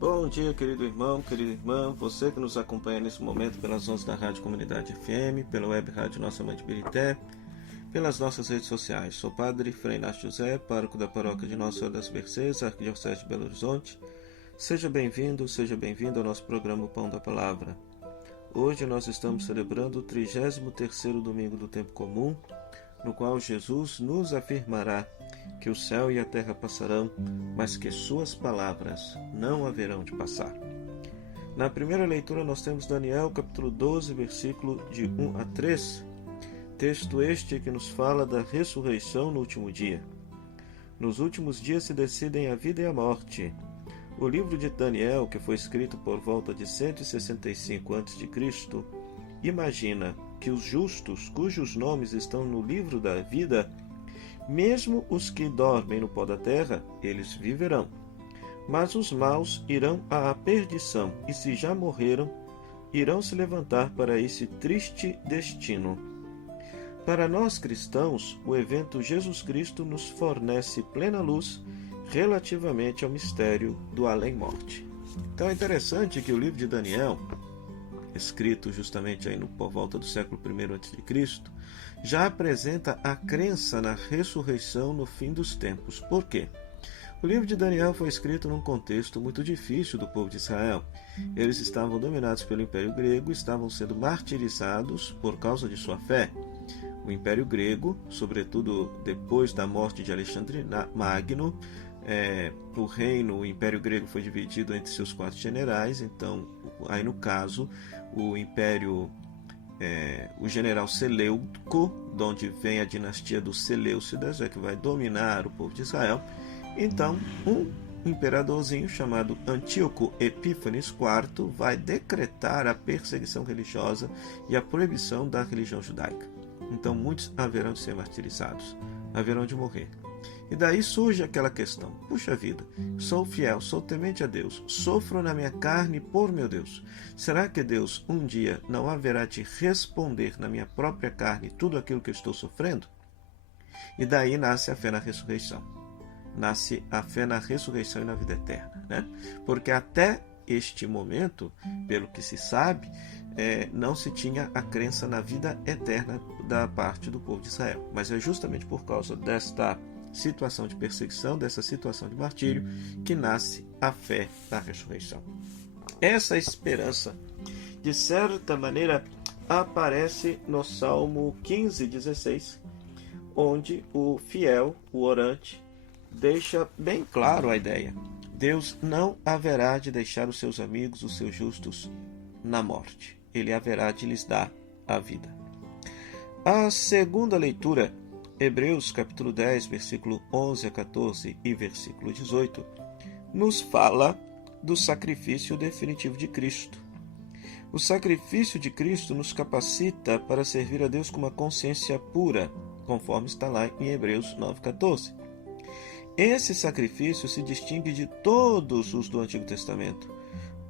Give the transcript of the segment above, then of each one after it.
Bom dia, querido irmão, querida irmã, você que nos acompanha nesse momento pelas ondas da Rádio Comunidade FM, pela web rádio Nossa Mãe de Birité, pelas nossas redes sociais. Sou Padre Frei Inácio José, pároco da paróquia de Nossa Senhora das Mercês, Arquidiocese de Belo Horizonte. Seja bem-vindo ao nosso programa O Pão da Palavra. Hoje nós estamos celebrando o 33º domingo do tempo comum, no qual Jesus nos afirmará que o céu e a terra passarão, mas que suas palavras não haverão de passar. Na primeira leitura nós temos Daniel, capítulo 12, versículo de 1 a 3, texto este que nos fala da ressurreição no último dia. Nos últimos dias se decidem a vida e a morte. O livro de Daniel, que foi escrito por volta de 165 a.C., imagina que os justos, cujos nomes estão no livro da vida, mesmo os que dormem no pó da terra, eles viverão. Mas os maus irão à perdição, e se já morreram, irão se levantar para esse triste destino. Para nós cristãos, o evento Jesus Cristo nos fornece plena luz relativamente ao mistério do além-morte. Então é interessante que o livro de Daniel, escrito justamente aí por volta do século I a.C., já apresenta a crença na ressurreição no fim dos tempos. Por quê? O livro de Daniel foi escrito num contexto muito difícil do povo de Israel. Eles estavam dominados pelo Império Grego, estavam sendo martirizados por causa de sua fé. O Império Grego, sobretudo depois da morte de Alexandre Magno, o Império Grego foi dividido entre seus 4 generais. Então, aí no caso, o general Seleuco, de onde vem a dinastia dos Seleucidas, que vai dominar o povo de Israel. Então, um imperadorzinho chamado Antíoco Epífanes IV vai decretar a perseguição religiosa e a proibição da religião judaica. Então, muitos haverão de ser martirizados, haverão de morrer. E daí surge aquela questão: puxa vida, sou fiel, sou temente a Deus, sofro na minha carne por meu Deus. Será que Deus um dia não haverá de responder na minha própria carne tudo aquilo que eu estou sofrendo? E daí nasce a fé na ressurreição. Nasce a fé na ressurreição e na vida eterna, né? Porque até este momento, pelo que se sabe, não se tinha a crença na vida eterna da parte do povo de Israel. Mas é justamente por causa desta situação de perseguição, dessa situação de martírio, que nasce a fé na ressurreição. Essa esperança, de certa maneira, aparece no Salmo 15:16, onde o fiel, o orante, deixa bem claro a ideia: Deus não haverá de deixar os seus amigos, os seus justos, na morte. Ele haverá de lhes dar a vida. A segunda leitura, Hebreus capítulo 10, versículo 11 a 14 e versículo 18, nos fala do sacrifício definitivo de Cristo. O sacrifício de Cristo nos capacita para servir a Deus com uma consciência pura, conforme está lá em Hebreus 9:14. Esse sacrifício se distingue de todos os do Antigo Testamento,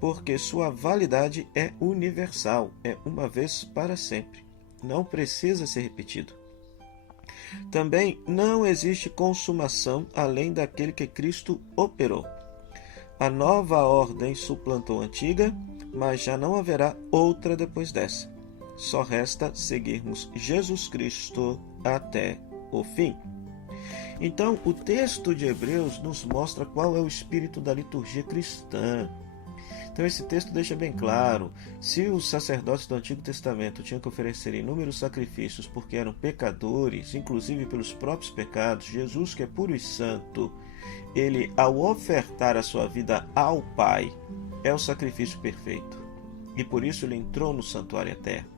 porque sua validade é universal, é uma vez para sempre. Não precisa ser repetido. Também não existe consumação além daquele que Cristo operou. A nova ordem suplantou a antiga, mas já não haverá outra depois dessa. Só resta seguirmos Jesus Cristo até o fim. Então, o texto de Hebreus nos mostra qual é o espírito da liturgia cristã. Então, esse texto deixa bem claro: se os sacerdotes do Antigo Testamento tinham que oferecer inúmeros sacrifícios porque eram pecadores, inclusive pelos próprios pecados, Jesus, que é puro e santo, ele, ao ofertar a sua vida ao Pai, é o sacrifício perfeito. E por isso ele entrou no santuário eterno.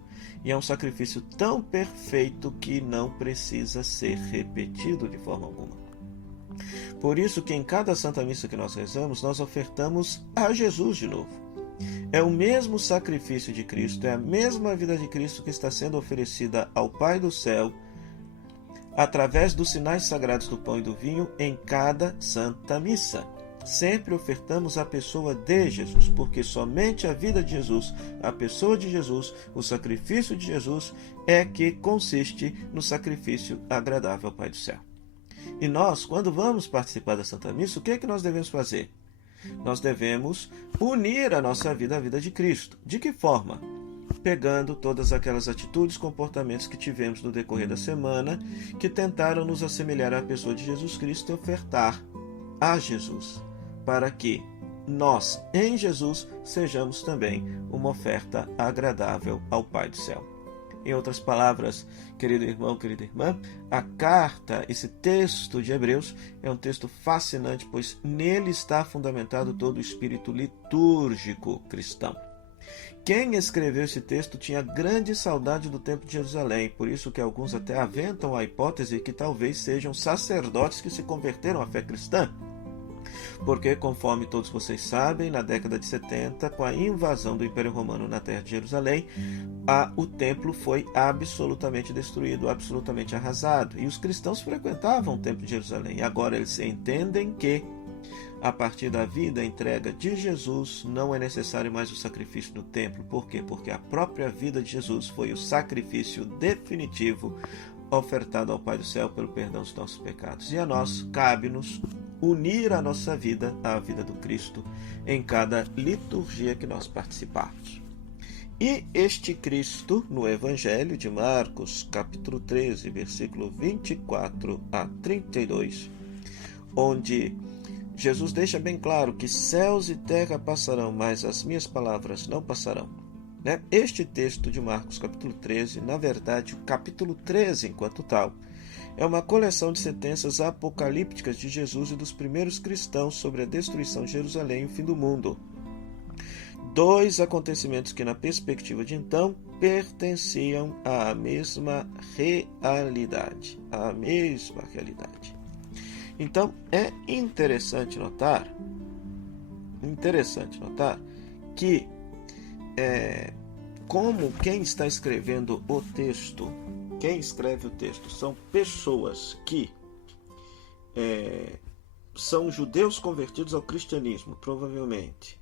E é um sacrifício tão perfeito que não precisa ser repetido de forma alguma. Por isso que em cada Santa Missa que nós rezamos, nós ofertamos a Jesus de novo. É o mesmo sacrifício de Cristo, é a mesma vida de Cristo que está sendo oferecida ao Pai do céu, através dos sinais sagrados do pão e do vinho, em cada Santa Missa. Sempre ofertamos a pessoa de Jesus, porque somente a vida de Jesus, a pessoa de Jesus, o sacrifício de Jesus é que consiste no sacrifício agradável ao Pai do céu. E nós, quando vamos participar da Santa Missa, o que é que nós devemos fazer? nós devemos unir a nossa vida à vida de Cristo. De que forma? Pegando todas aquelas atitudes, comportamentos que tivemos no decorrer da semana, que tentaram nos assemelhar à pessoa de Jesus Cristo e ofertar a Jesus, para que nós, em Jesus, sejamos também uma oferta agradável ao Pai do céu. Em outras palavras, querido irmão, querida irmã, a carta, esse texto de Hebreus, é um texto fascinante, pois nele está fundamentado todo o espírito litúrgico cristão. Quem escreveu esse texto tinha grande saudade do Templo de Jerusalém, por isso que alguns até aventam a hipótese que talvez sejam sacerdotes que se converteram à fé cristã. Porque, conforme todos vocês sabem, na década de 70, com a invasão do Império Romano na terra de Jerusalém, o templo foi absolutamente destruído, absolutamente arrasado. E os cristãos frequentavam o Templo de Jerusalém. E agora eles entendem que, a partir da vida entrega de Jesus, não é necessário mais o sacrifício do templo. Por quê? Porque a própria vida de Jesus foi o sacrifício definitivo ofertado ao Pai do céu pelo perdão dos nossos pecados. E a nós cabe-nos unir a nossa vida à vida do Cristo em cada liturgia que nós participarmos. E este Cristo, no Evangelho de Marcos, capítulo 13, versículo 24 a 32, onde Jesus deixa bem claro que céus e terra passarão, mas as minhas palavras não passarão. Este texto de Marcos, capítulo 13, na verdade, o capítulo 13, enquanto tal, é uma coleção de sentenças apocalípticas de Jesus e dos primeiros cristãos sobre a destruição de Jerusalém e o fim do mundo. Dois acontecimentos que, na perspectiva de então, pertenciam à mesma realidade. À mesma realidade. Então, é interessante notar que como quem está escrevendo o texto, quem escreve o texto são pessoas que são judeus convertidos ao cristianismo, provavelmente.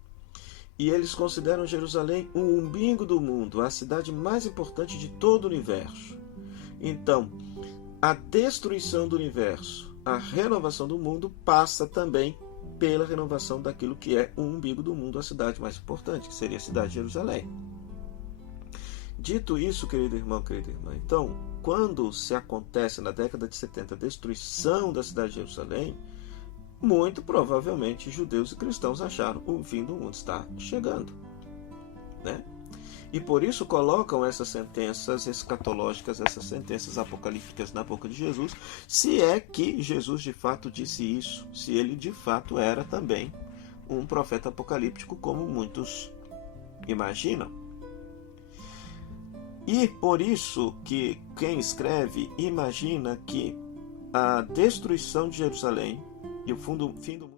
E eles consideram Jerusalém o umbigo do mundo, a cidade mais importante de todo o universo. Então, a destruição do universo, a renovação do mundo passa também pela renovação daquilo que é o umbigo do mundo, a cidade mais importante, que seria a cidade de Jerusalém. Dito isso, querido irmão, querida irmã, então, quando se acontece na década de 70 a destruição da cidade de Jerusalém, muito provavelmente judeus e cristãos acharam que o fim do mundo está chegando, E por isso colocam essas sentenças escatológicas, essas sentenças apocalípticas na boca de Jesus, se é que Jesus de fato disse isso, se ele de fato era também um profeta apocalíptico, como muitos imaginam. E por isso que quem escreve imagina que a destruição de Jerusalém e o fim do mundo